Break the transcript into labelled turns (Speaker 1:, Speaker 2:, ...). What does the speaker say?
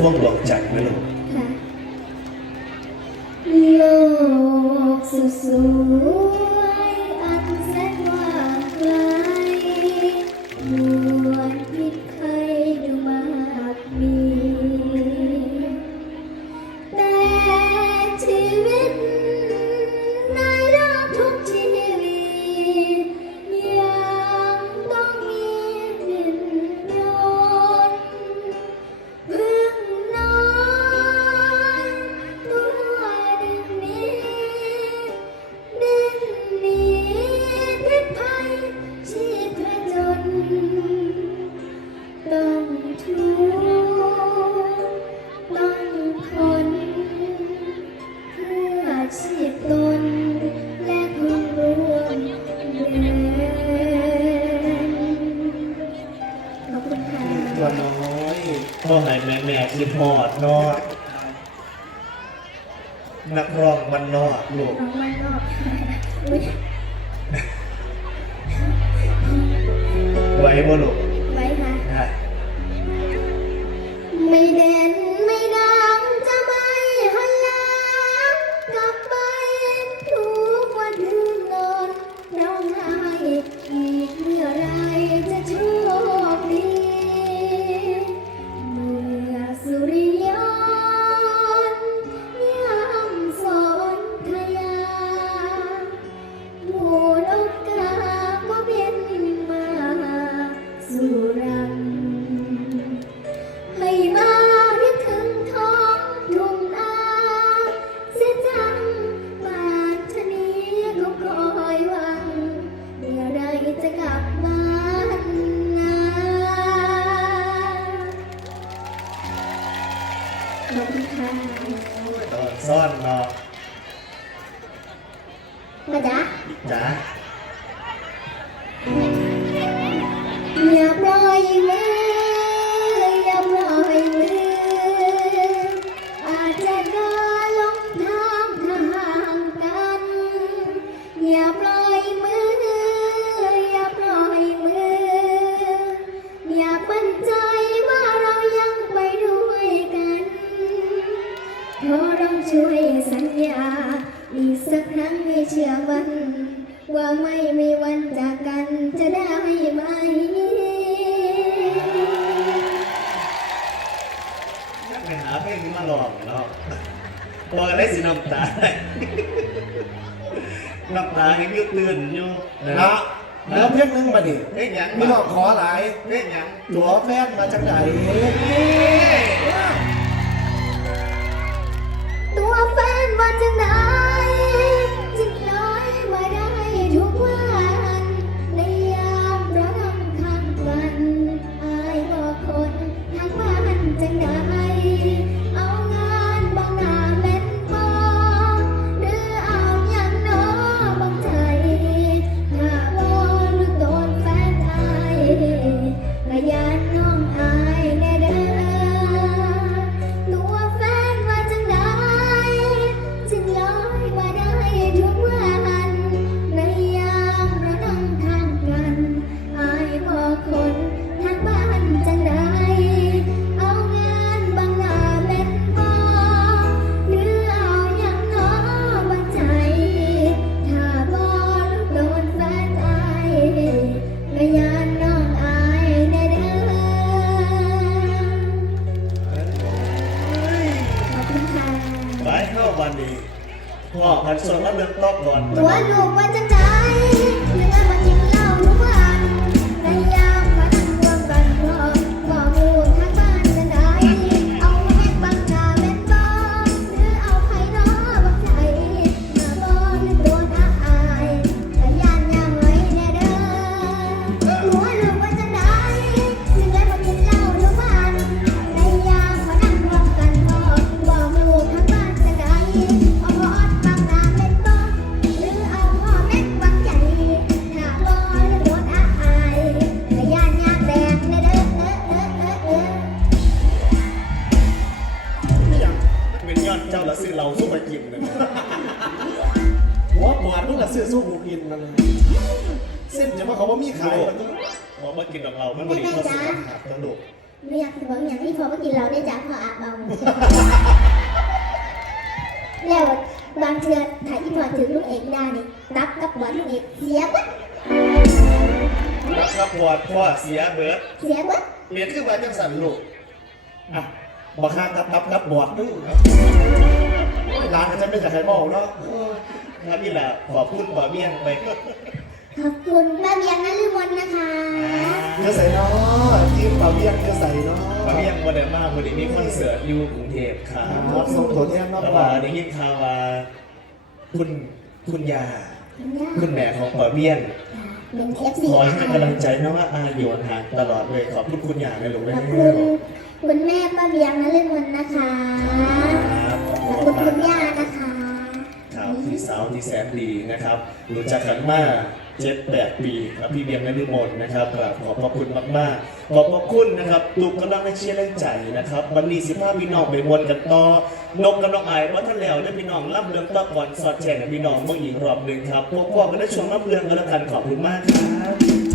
Speaker 1: ท่วงดวงใจไหมลูก
Speaker 2: โลกสุด ตนวนขอบ
Speaker 1: ตัวน้หาแม่แม่ที่พอดนอด นักร้องมันนอดล
Speaker 2: อก
Speaker 1: ไว้บ่ลูก
Speaker 2: ขอบคุณค่ะ
Speaker 1: ตอนซ่อนเนาะ
Speaker 2: มาจ้ะ
Speaker 1: จ้ะ
Speaker 2: นั้นไม่เชื่อมัน ว่าไม่มีวันจากกันจะได้ไหม
Speaker 1: ไปหเพลงนี้มาลองเนาะพอได้สิน้ำตาน้ำตาเห็นอยู่ตื่นอยู่
Speaker 3: เนาะแล้วเพลงนึงมาดิ
Speaker 1: เพลงยังไม่
Speaker 3: ต้องขอหลาย
Speaker 1: เพลงยัง
Speaker 3: ตัวแฟนมาจากไหน
Speaker 2: วันนี้
Speaker 1: พ่อพันสนว่าเลือกตอก
Speaker 2: ก่อน ตัวหนูว่าจะตา อนเจ้า
Speaker 1: ละซื้อเราสู้มากินนะ
Speaker 3: หัวปวดมึงละซื้อสู้หูกินนั่นนเส้นจะว่าเขาว่ามีขายมันต้อง
Speaker 1: อ๋มากินกับเรา มันบริสุทธิ์ครับต้องดุก
Speaker 2: ไม่อยากบอกอย่างที่พอมากินเราเนี่ยจ้ะพออาบเอาแล้วบางเทือถ่ายที่พอถึงลูกเอกได้นี่ยนับกับหัวลูกเอกเสียบัด
Speaker 1: นับกับบอลพ่อเสียเบิร์ด
Speaker 2: เสียบัด
Speaker 1: เมียนขึ้นมาจังสันลูก
Speaker 3: อะ บักฮากับกับกับบอดนึงร้านก็จะไม่จากใครบอกเนาะ
Speaker 1: ครับนี่แหละขอบคุณบ่อเบี้ยงไป
Speaker 2: ขอบคุณป้าเบียงนฤมลนะคะ
Speaker 3: เธอใส่เนาะทีมเป่าเบี้ยงเธอใส่เนาะ
Speaker 1: บ่อเบี้ยงวันเดิมากวันนี้มีคอนเสิร์ตอยู่กรุงเทพครับ
Speaker 3: ครับส่งตัวแทนมา
Speaker 1: แต่
Speaker 3: ว่า
Speaker 1: ว่าได้ยินข่าวว่าคุณคุณยา
Speaker 2: คุณย่า
Speaker 1: คุณแม่ของบ่อเบี้ยง
Speaker 2: เป็นเอฟซี
Speaker 1: ขอให้กำลังใจนะว่าอาอยู่ห่างตลอดเลยขอบคุณคุณยาเลยลูก
Speaker 2: ข
Speaker 1: แม่
Speaker 2: อบคุณ คุณแม่ป้าเบียงนฤมลนะคะ
Speaker 1: ครับ
Speaker 2: ขอบคุณคุณย่านะคะ
Speaker 1: ครับพี่สาวที่แสนดีนะครับรู้จักกันมาเจ็ดแปดปีครับพี่เบียงนฤมลนะครับครับขอบพระคุณมากๆ ขอบพระคุณนะครับตุกกำลังในเชียร์แรงใจนะครับวันนี้สิบห้าพี่น้องไปวนกันต่อนกกับน้องไอ้ว่าท่านแล้วได้พี่น้องรับเรื่องต่อก่อนสอดแจ้งพี่น้องเมื่ออีกรอบหนึ่งครับพวกพ่อกันได้ชมรับเรื่องกันแล้วกันขอบคุณมากครับ